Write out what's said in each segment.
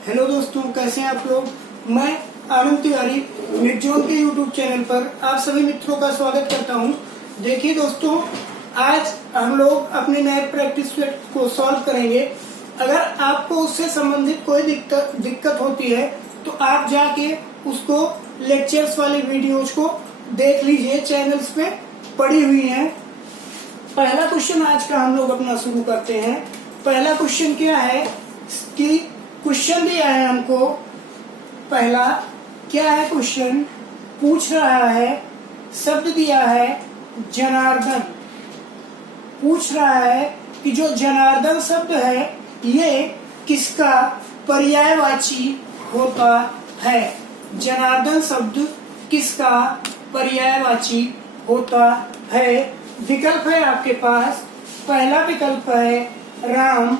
Hello दोस्तों, कैसे हैं आप लोग। मैं आनंद तिवारी मिडजोन के यूट्यूब चैनल पर आप सभी मित्रों का स्वागत करता हूं। देखिए दोस्तों, आज हम लोग अपने नए प्रैक्टिस सेट को सॉल्व करेंगे। अगर आपको उससे संबंधित कोई दिक्कत होती है तो आप जाके उसको लेक्चर्स वाले वीडियोज को देख लीजिए, चैनल्स पे पड़ी हुई हैं। पहला क्वेश्चन आज का हम लोग अपना शुरू करते हैं। पहला क्वेश्चन क्या है कि क्वेश्चन दिया है हमको। पहला क्या है क्वेश्चन, पूछ रहा है, शब्द दिया है जनार्दन। पूछ रहा है कि जो जनार्दन शब्द है ये किसका पर्यायवाची होता है। जनार्दन शब्द किसका पर्यायवाची होता है। विकल्प है आपके पास। पहला विकल्प है राम,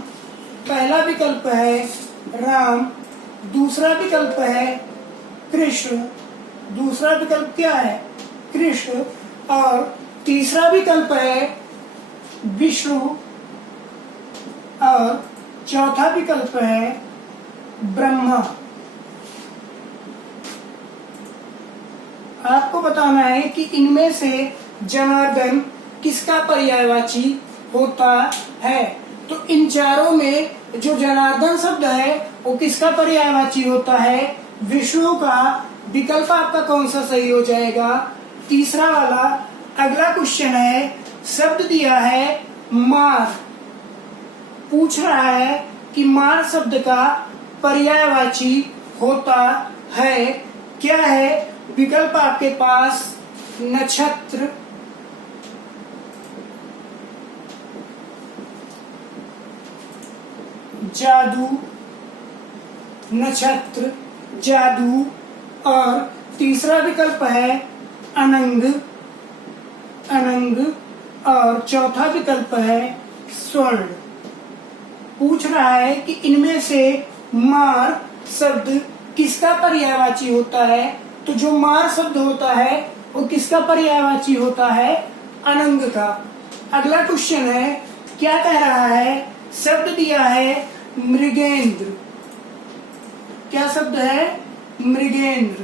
पहला विकल्प है राम, दूसरा विकल्प है कृष्ण, दूसरा विकल्प क्या है कृष्ण, और तीसरा विकल्प है विष्णु, और चौथा विकल्प है ब्रह्मा। आपको बताना है कि इनमें से जनार्दन किसका पर्यायवाची होता है। तो इन चारों में जो जनार्दन शब्द है वो किसका पर्यायवाची होता है, विष्णु का। विकल्प आपका कौन सा सही हो जाएगा, तीसरा वाला। अगला क्वेश्चन है, शब्द दिया है मार। पूछ रहा है कि मार शब्द का पर्यायवाची होता है क्या है। विकल्प आपके पास नक्षत्र, जादू, नक्षत्र, जादू, और तीसरा विकल्प है अनंग, अनंग, और चौथा विकल्प है स्वर्ण। पूछ रहा है कि इनमें से मार शब्द किसका पर्यायवाची होता है। तो जो मार शब्द होता है वो किसका पर्यायवाची होता है, अनंग का। अगला क्वेश्चन है, क्या कह रहा है, शब्द दिया है मृगेंद्र। क्या शब्द है, मृगेंद्र।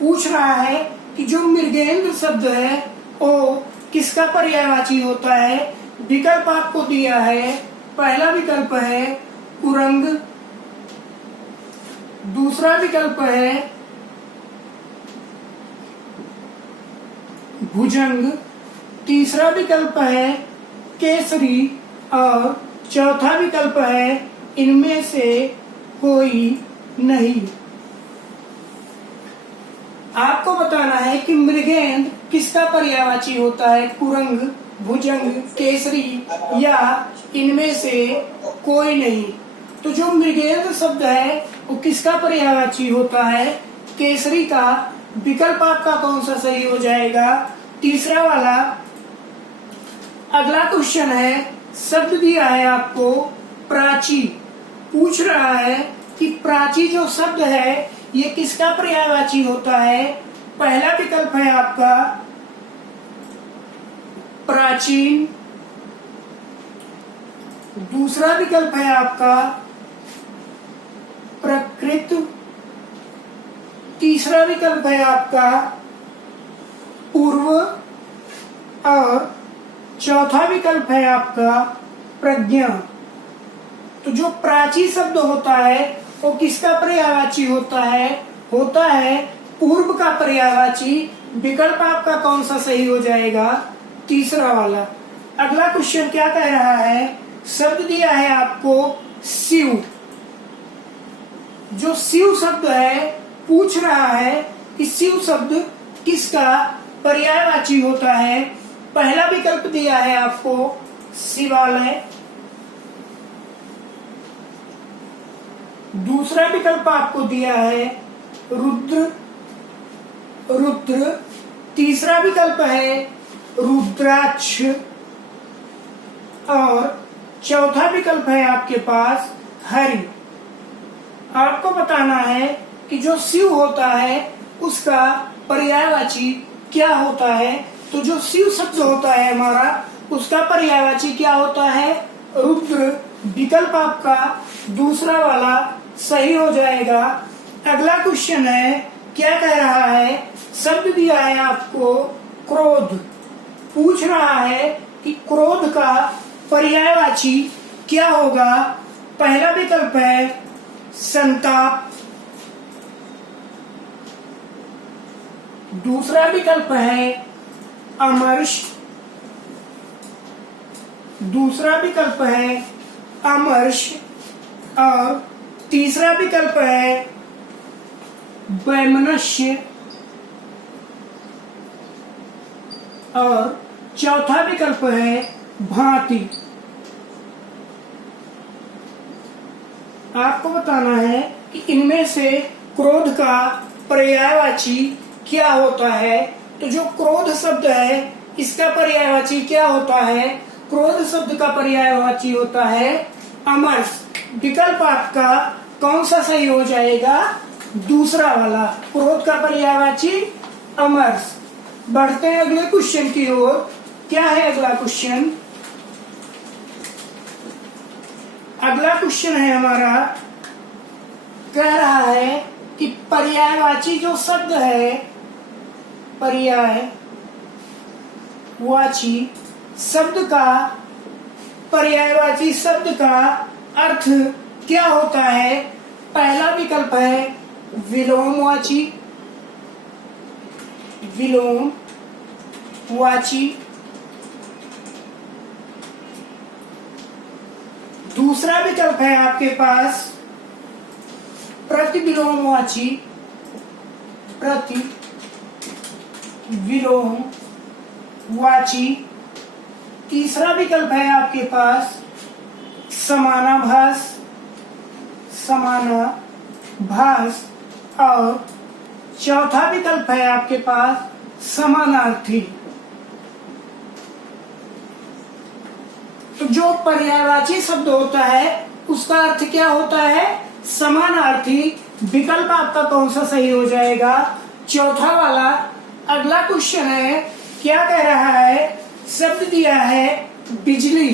पूछ रहा है कि जो मृगेंद्र शब्द है वो किसका पर्यायवाची होता है। विकल्प आपको दिया है। पहला विकल्प है कुरंग, दूसरा विकल्प है भुजंग, तीसरा विकल्प है केसरी, और चौथा विकल्प है इनमें से कोई नहीं। आपको बताना है कि मृगेंद्र किसका पर्यायवाची होता है, कुरंग, भुजंग, केसरी, या इनमें से कोई नहीं। तो जो मृगेंद्र शब्द है वो किसका पर्यायवाची होता है, केसरी का। विकल्प आपका कौन सा सही हो जाएगा, तीसरा वाला। अगला क्वेश्चन है, शब्द दिया है आपको प्राची। पूछ रहा है कि प्राची जो शब्द है ये किसका पर्यायवाची होता है। पहला विकल्प है आपका प्राचीन, दूसरा विकल्प है आपका प्रकृत, तीसरा विकल्प है आपका पूर्व, और चौथा विकल्प है आपका प्रज्ञा। तो जो प्राची शब्द होता है वो किसका पर्यायवाची होता है पूर्व का पर्यायवाची। विकल्प आपका कौन सा सही हो जाएगा, तीसरा वाला। अगला क्वेश्चन क्या कह रहा है, शब्द दिया है आपको शिव। जो शिव शब्द है, पूछ रहा है कि शिव शब्द किसका पर्यायवाची होता है। पहला विकल्प दिया है आपको शिवालय, दूसरा विकल्प आपको दिया है रुद्र, रुद्र, तीसरा विकल्प है रुद्राक्ष, और चौथा विकल्प है आपके पास हरि। आपको बताना है कि जो शिव होता है उसका पर्यायवाची क्या होता है। तो जो शिव शब्द होता है हमारा उसका पर्यायवाची क्या होता है, रुद्र। विकल्प आपका दूसरा वाला सही हो जाएगा। अगला क्वेश्चन है, क्या कह रहा है, शब्द दिया है आपको क्रोध, पूछ रहा है कि क्रोध का पर्यायवाची क्या होगा। पहला विकल्प है संताप, दूसरा विकल्प है अमर्ष, दूसरा विकल्प है अमर्ष और तीसरा विकल्प है वैमनस्य और चौथा विकल्प है भांति। आपको बताना है कि इनमें से क्रोध का पर्यायवाची क्या होता है। तो जो क्रोध शब्द है इसका पर्यायवाची क्या होता है, क्रोध शब्द का पर्यायवाची होता है अमर्ष। विकल्प आपका कौन सा सही हो जाएगा, दूसरा वाला, क्रोध का पर्यायवाची अमर्ष। बढ़ते हैं अगले क्वेश्चन की ओर। क्या है अगला क्वेश्चन, अगला क्वेश्चन है हमारा, कह रहा है कि पर्यायवाची जो शब्द है, पर्यायवाची शब्द का, पर्यायवाची शब्द का अर्थ क्या होता है। पहला विकल्प है विलोमवाची, विलोमवाची, दूसरा विकल्प है आपके पास प्रतिविलोमवाची, प्रतिविलोमवाची, तीसरा विकल्प है आपके पास समानाभास, समानाभास और चौथा विकल्प है आपके पास समानार्थी। तो जो पर्यायवाची शब्द होता है उसका अर्थ क्या होता है, समानार्थी। विकल्प आपका कौन सा सही हो जाएगा, चौथा वाला। अगला क्वेश्चन है, क्या कह रहा है, शब्द दिया है बिजली,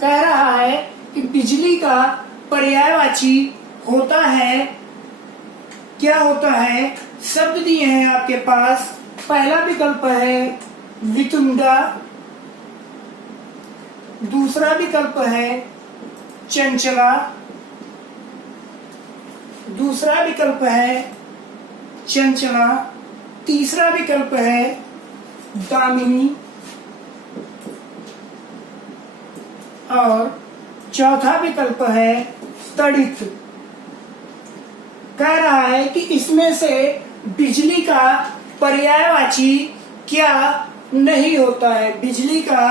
कह रहा है कि बिजली का पर्यायवाची होता है, क्या होता है। शब्द दिए हैं आपके पास, पहला विकल्प है वितुंडा, दूसरा विकल्प है चंचला, दूसरा विकल्प है चंचला, तीसरा विकल्प है दामिनी और चौथा विकल्प है तड़ित। कह रहा है कि इसमें से बिजली का पर्यायवाची क्या नहीं होता है, बिजली का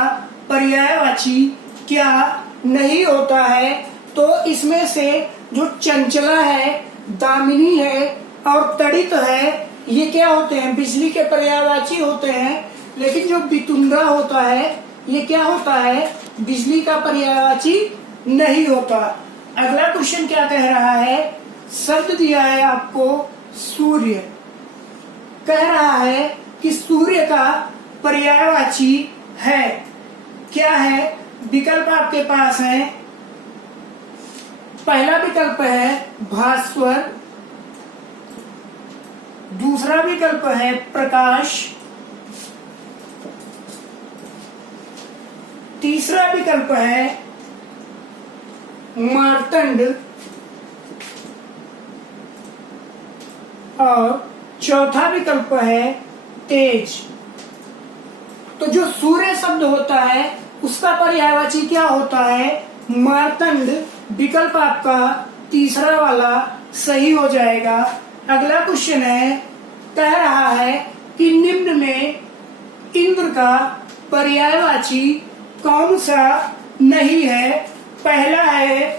पर्यायवाची क्या नहीं होता है। तो इसमें से जो चंचला है, दामिनी है और तड़ित है, ये क्या होते हैं, बिजली के पर्यायवाची होते हैं। लेकिन जो बितुंडा होता है ये क्या होता है, बिजली का पर्यायवाची नहीं होता। अगला क्वेश्चन क्या कह रहा है, शब्द दिया है आपको सूर्य, कह रहा है कि सूर्य का पर्यायवाची है, क्या है। विकल्प आपके पास है, पहला विकल्प है भास्वर, दूसरा विकल्प है प्रकाश, तीसरा विकल्प है मार्तंड और चौथा विकल्प है तेज। तो जो सूर्य शब्द होता है उसका पर्यायवाची क्या होता है, मार्तंड। विकल्प आपका तीसरा वाला सही हो जाएगा। अगला क्वेश्चन है, कह रहा है कि निम्न में इंद्र का पर्यायवाची कौन सा नहीं है। पहला है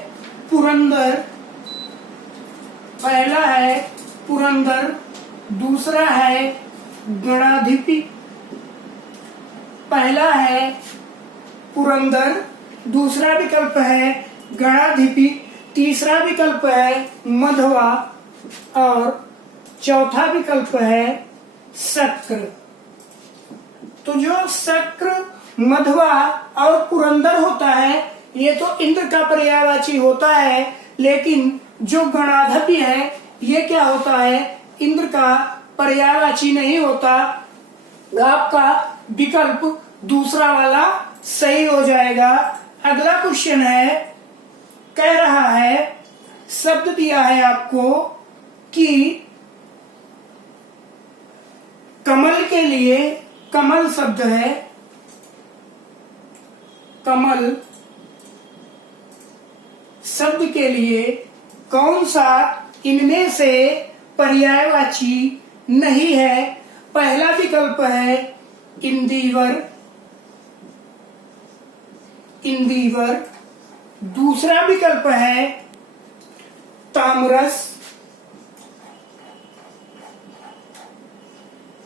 पुरंदर, पहला है पुरंदर, दूसरा है गणाधिपि, पहला है पुरंदर, दूसरा विकल्प है गणाधिपि, तीसरा विकल्प है मधवा और चौथा विकल्प है शक्र। तो जो शक्र, मधवा और पुरंदर होता है ये तो इंद्र का पर्यायवाची होता है, लेकिन जो गणाधिपति है ये क्या होता है, इंद्र का पर्यायवाची नहीं होता। आपका विकल्प दूसरा वाला सही हो जाएगा। अगला क्वेश्चन है, कह रहा है, शब्द दिया है आपको कि कमल के लिए, कमल शब्द है, कमल शब्द के लिए कौन सा इनमें से पर्यायवाची नहीं है। पहला विकल्प है इंदिवर, इंदिवर। दूसरा विकल्प है तामरस।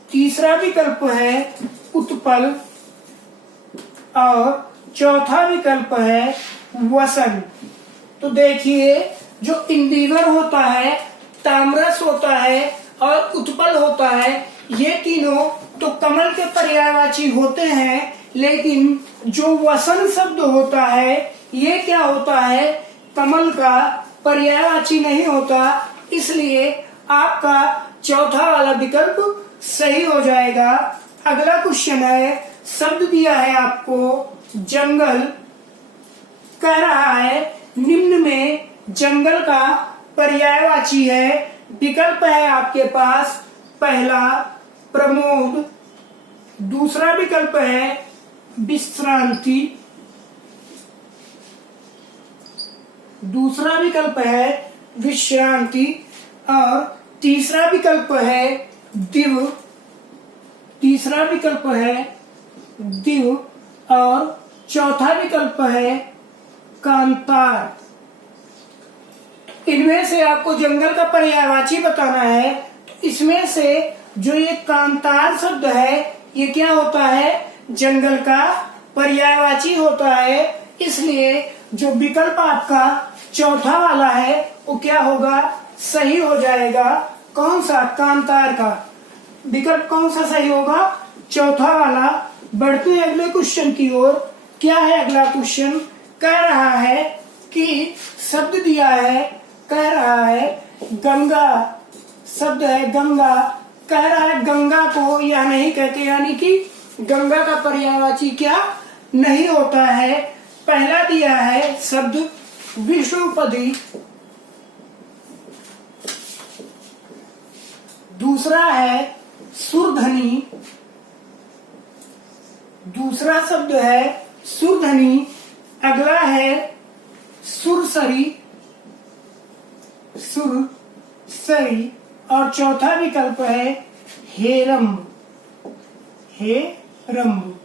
तीसरा विकल्प है उत्पल और चौथा विकल्प है वसन। तो देखिए, जो इंदिवर होता है, तामरस होता है और उत्पल होता है, ये तीनों तो कमल के पर्यायवाची होते हैं, लेकिन जो वसन शब्द होता है ये क्या होता है, कमल का पर्यायवाची नहीं होता। इसलिए आपका चौथा वाला विकल्प सही हो जाएगा। अगला क्वेश्चन है, शब्द दिया है आपको जंगल। कह रहा है निम्न में जंगल का पर्यायवाची है। विकल्प है आपके पास, पहला प्रमोद, दूसरा विकल्प है विश्रांति, दूसरा विकल्प है विश्रांति और तीसरा विकल्प है दिव, तीसरा विकल्प है दिव और चौथा विकल्प है कांतार। इनमें से आपको जंगल का पर्यायवाची बताना है। तो इसमें से जो ये कांतार शब्द है ये क्या होता है, जंगल का पर्यायवाची होता है। इसलिए जो विकल्प आपका चौथा वाला है वो क्या होगा, सही हो जाएगा। कौन सा, कांतार का विकल्प कौन सा सही होगा, चौथा वाला। बढ़ते हैं अगले क्वेश्चन की ओर। क्या है अगला क्वेश्चन, कह रहा है कि शब्द दिया है, कह रहा है गंगा, शब्द है गंगा। कह रहा है गंगा को या नहीं कहते, यानी कि गंगा का पर्यायवाची क्या नहीं होता है। पहला दिया है शब्द विष्णुपदी, दूसरा है सुरधनी, दूसरा शब्द है सुरधनी। अगला है सुरसरी, सुरसरी और चौथा विकल्प है हेरम्ब, हेरम्ब।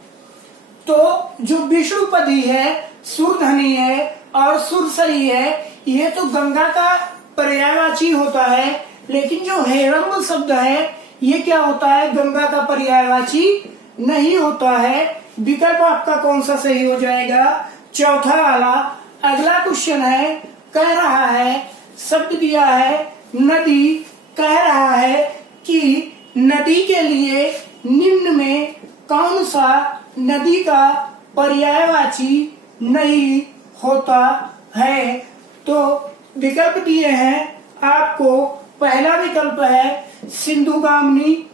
तो जो विष्णुपदी है, सुरधनी है और सुरसरी है, ये तो गंगा का पर्यायवाची होता है, लेकिन जो हेरम्ब शब्द है ये क्या होता है, गंगा का पर्यायवाची नहीं होता है। विकल्प आपका कौन सा सही हो जाएगा, चौथा वाला। अगला क्वेश्चन है, कह रहा है शब्द दिया है नदी। कह रहा है कि नदी के लिए निम्न में कौन सा नदी का पर्यायवाची नहीं होता है। तो विकल्प दिए हैं आपको, पहला विकल्प है सिंधुगामिनी,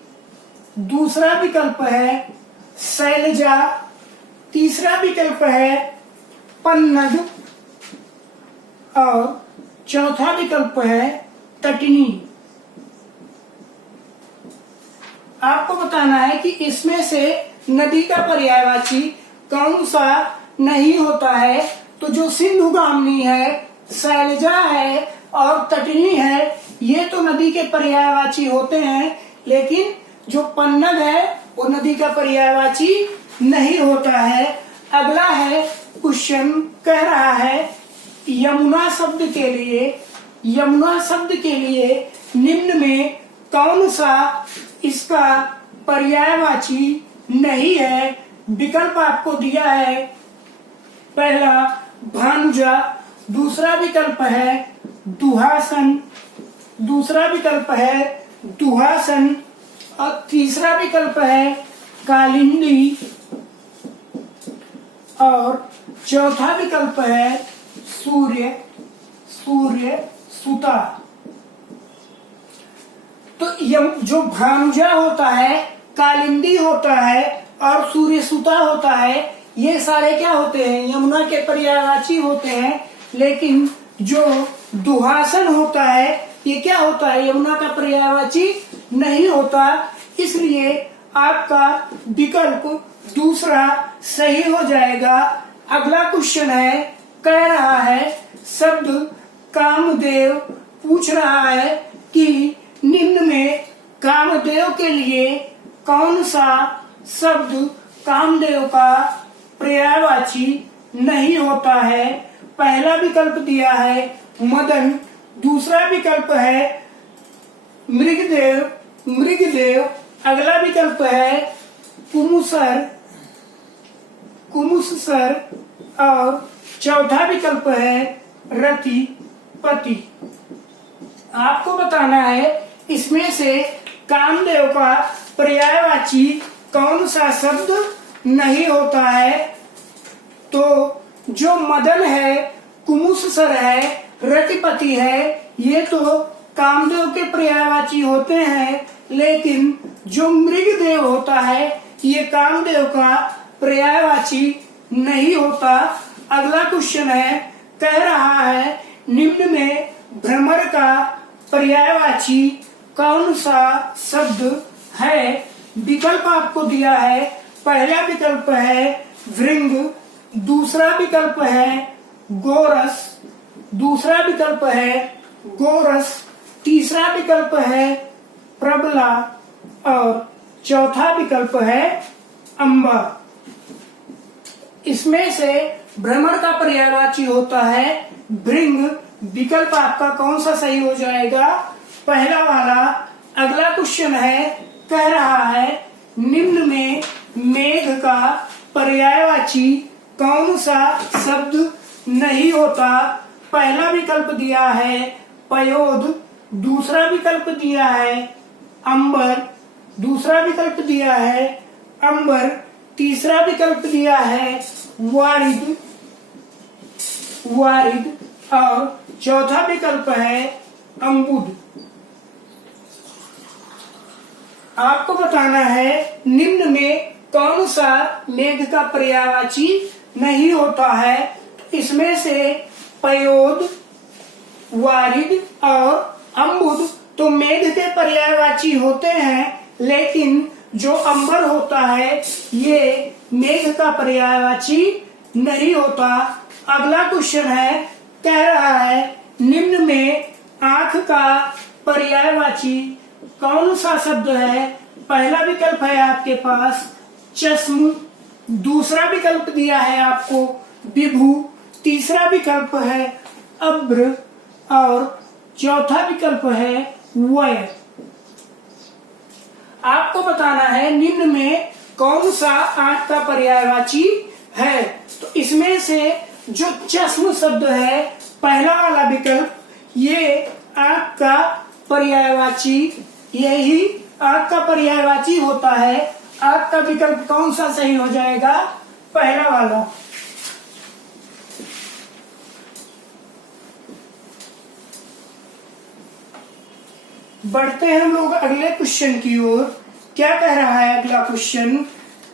दूसरा विकल्प है शैलजा, तीसरा विकल्प है पन्नग और चौथा विकल्प है तटिनी। आपको बताना है कि इसमें से नदी का पर्यायवाची कौन सा नहीं होता है। तो जो सिंधुगामिनी है, शैलजा है और तटिनी है, ये तो नदी के पर्यायवाची होते हैं, लेकिन जो पन्नग है वो नदी का पर्यायवाची नहीं होता है। अगला है क्वेश्चन, कह रहा है यमुना शब्द के लिए, यमुना शब्द के लिए निम्न में कौन सा इसका पर्यायवाची नहीं है। विकल्प आपको दिया है, पहला भानुजा, दूसरा विकल्प है दुहासन, दूसरा विकल्प है दुहासन और तीसरा विकल्प है कालिंदी और चौथा विकल्प है सूर्य, सूर्य सुता। तो जो भानुजा होता है, कालिंदी होता है और सूर्य सुता होता है, ये सारे क्या होते हैं, यमुना के पर्यायवाची होते हैं। लेकिन जो दुहासन होता है ये क्या होता है, यमुना का पर्यायवाची नहीं होता। इसलिए आपका विकल्प दूसरा सही हो जाएगा। अगला क्वेश्चन है, कह रहा है शब्द कामदेव पूछ रहा है कि निम्न में कामदेव के लिए कौन सा शब्द कामदेव का पर्यायवाची नहीं होता है। पहला विकल्प दिया है मदन, दूसरा विकल्प है मृगदेव, मृगदेव, अगला विकल्प है कुमुसर, कुमुसर और चौथा विकल्प है रति पति। आपको बताना है इसमें से कामदेव का पर्यायवाची कौन सा शब्द नहीं होता है। तो जो मदन है, कुमुसर है, रतिपति है, ये तो कामदेव के पर्यायवाची होते हैं। लेकिन जो मृगदेव होता है ये कामदेव का पर्यायवाची नहीं होता। अगला क्वेश्चन है, कह रहा है निम्न में भ्रमर का पर्यायवाची कौन सा शब्द है। विकल्प आपको दिया है, पहला विकल्प है भृंग, दूसरा विकल्प है गोरस, दूसरा विकल्प है गोरस, तीसरा विकल्प है प्रबला और चौथा विकल्प है अम्बा। इसमें से भ्रमर का पर्यायवाची होता है भृंग। विकल्प आपका कौन सा सही हो जाएगा, पहला वाला। अगला क्वेश्चन है, कह रहा है निम्न में मेघ का पर्यायवाची कौन सा शब्द नहीं होता। पहला विकल्प दिया है पयोद, दूसरा विकल्प दिया है अंबर, दूसरा विकल्प दिया है अंबर, तीसरा विकल्प दिया है वारिद, वारिद और चौथा विकल्प है अम्बुद। आपको बताना है निम्न में कौन सा मेघ का पर्यायवाची नहीं होता है। इसमें से पयोद, वारिद और अम्बुद तो मेघ के पर्यायवाची होते हैं, लेकिन जो अंबर होता है ये मेघ का पर्यायवाची नहीं होता। अगला क्वेश्चन है, कह रहा है निम्न में आंख का पर्यायवाची कौन सा शब्द है। पहला विकल्प है आपके पास चश्म, दूसरा विकल्प दिया है आपको विभु, तीसरा विकल्प है अब्र और चौथा विकल्प है वय। आपको बताना है निम्न में कौन सा आंख का पर्यायवाची है। तो इसमें से जो चश्म शब्द है, पहला वाला विकल्प, ये आंख का पर्यायवाची, यही आंख का पर्यायवाची होता है। आंख का विकल्प कौन सा सही हो जाएगा, पहला वाला। बढ़ते हैं हम लोग अगले क्वेश्चन की ओर। क्या कह रहा है अगला क्वेश्चन,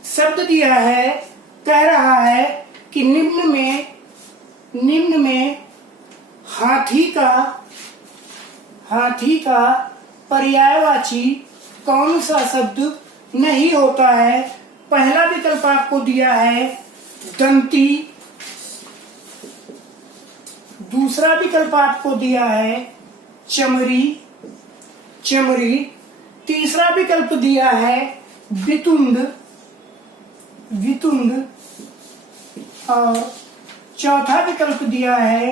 शब्द दिया है, कह रहा है कि निम्न में हाथी का पर्यायवाची कौन सा शब्द नहीं होता है। पहला विकल्प आपको दिया है दंती, दूसरा विकल्प आपको दिया है चमरी, तीसरा विकल्प दिया है वितुंड और चौथा विकल्प दिया है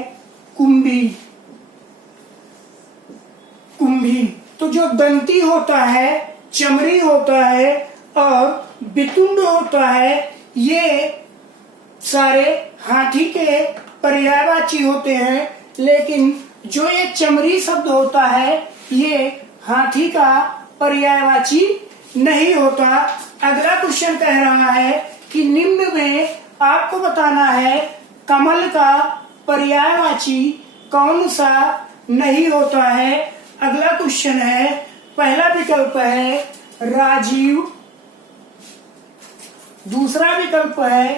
कुंभी। तो जो दंती होता है, चमरी होता है और वितुंड होता है, ये सारे हाथी के पर्यायवाची होते हैं। लेकिन जो ये चमरी शब्द होता है ये हाथी का पर्यायवाची नहीं होता। अगला क्वेश्चन कह रहा है कि निम्न में आपको बताना है कमल का पर्यायवाची कौन सा नहीं होता है। अगला क्वेश्चन है, पहला विकल्प है राजीव, दूसरा विकल्प है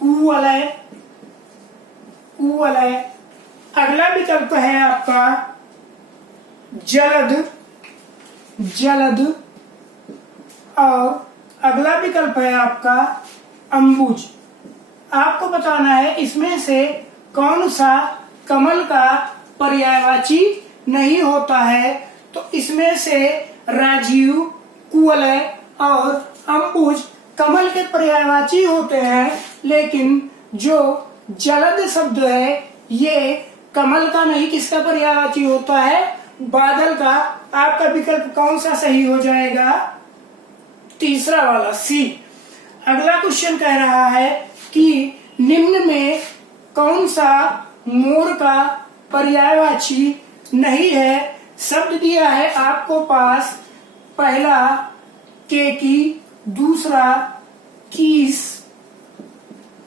कुवलय, अगला विकल्प है आपका जलद, और अगला विकल्प है आपका अंबुज। आपको बताना है इसमें से कौन सा कमल का पर्यायवाची नहीं होता है। तो इसमें से राजीव, कुवलय और अंबुज कमल के पर्यायवाची होते हैं, लेकिन जो जलद शब्द है ये कमल का नहीं, किसका पर्यायवाची होता है, बादल का। आपका विकल्प कौन सा सही हो जाएगा, तीसरा वाला सी। अगला क्वेश्चन कह रहा है कि निम्न में कौन सा मोर का पर्यायवाची नहीं है। शब्द दिया है आपको पास, पहला केकी, दूसरा कीस,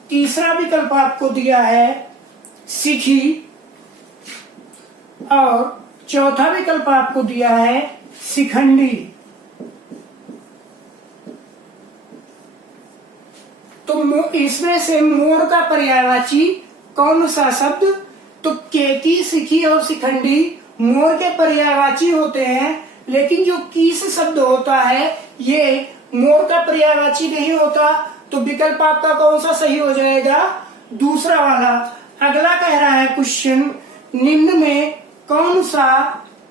तीसरा विकल्प आपको दिया है सिखी, और चौथा विकल्प आपको दिया है शिखंडी। तो इसमें से मोर का पर्यायवाची कौन सा शब्द, तो केकी, सिखी और शिखंडी मोर के पर्यायवाची होते हैं, लेकिन जो कीस शब्द होता है ये मोर का पर्यायवाची नहीं होता। तो विकल्प आपका कौन सा सही हो जाएगा, दूसरा वाला। अगला कह रहा है क्वेश्चन, निम्न में कौन सा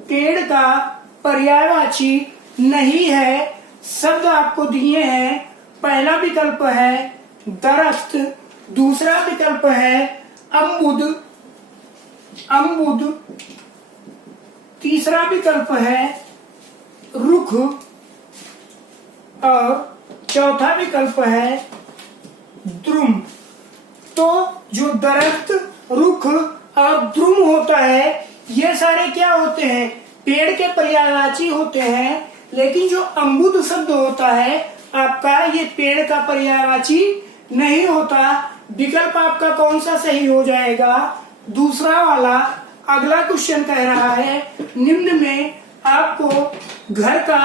पेड़ का पर्यायवाची नहीं है। शब्द आपको दिए हैं, पहला विकल्प है दरख्त, दूसरा विकल्प है अम्बुद, तीसरा विकल्प है रुख, और चौथा विकल्प है द्रुम। तो जो दरख्त, रुख और द्रुम होता है ये सारे क्या होते हैं, पेड़ के पर्यायवाची होते हैं, लेकिन जो अम्बुद शब्द होता है आपका ये पेड़ का पर्यायवाची नहीं होता। विकल्प आपका कौन सा सही हो जाएगा, दूसरा वाला। अगला क्वेश्चन कह रहा है, निम्न में आपको घर का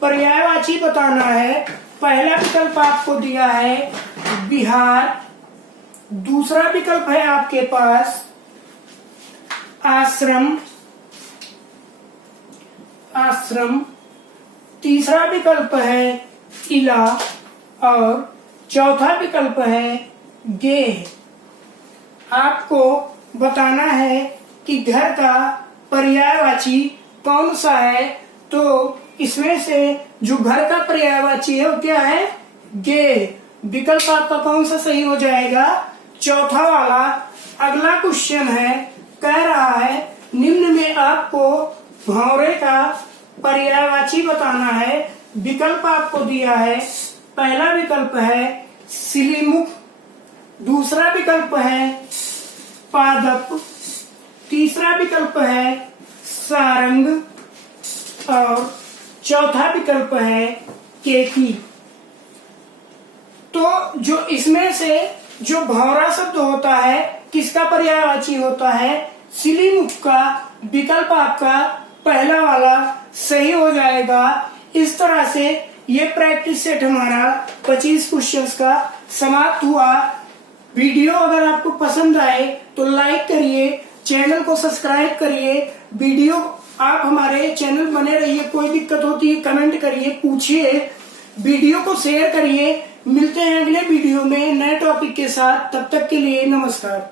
पर्यायवाची बताना है। पहला विकल्प आपको दिया है बिहार, दूसरा विकल्प है आपके पास आश्रम, तीसरा विकल्प है किला, और चौथा विकल्प है गेह। आपको बताना है कि घर का पर्यायवाची कौन सा है। तो इसमें से जो घर का पर्यायवाची है वो क्या है, गेह। विकल्प आपका कौन सा सही हो जाएगा, चौथा वाला। अगला क्वेश्चन है, कह रहा है निम्न में आपको भौरे का पर्यायवाची बताना है। विकल्प आपको दिया है, पहला विकल्प है सिलीमुख, दूसरा विकल्प है पादप, तीसरा विकल्प है सारंग, और चौथा विकल्प है केकी। तो जो इसमें से जो भौरा शब्द होता है किसका पर्यायवाची होता है, सिलीमुख का। विकल्प आपका पहला वाला सही हो जाएगा। इस तरह से ये प्रैक्टिस सेट हमारा 25 क्वेश्चंस का समाप्त हुआ। वीडियो अगर आपको पसंद आए तो लाइक करिए, चैनल को सब्सक्राइब करिए। वीडियो आप हमारे चैनल बने रहिए, कोई दिक्कत होती है कमेंट करिए, पूछिए, वीडियो को शेयर करिए। मिलते हैं अगले वीडियो में नए टॉपिक के साथ, तब तक के लिए नमस्कार।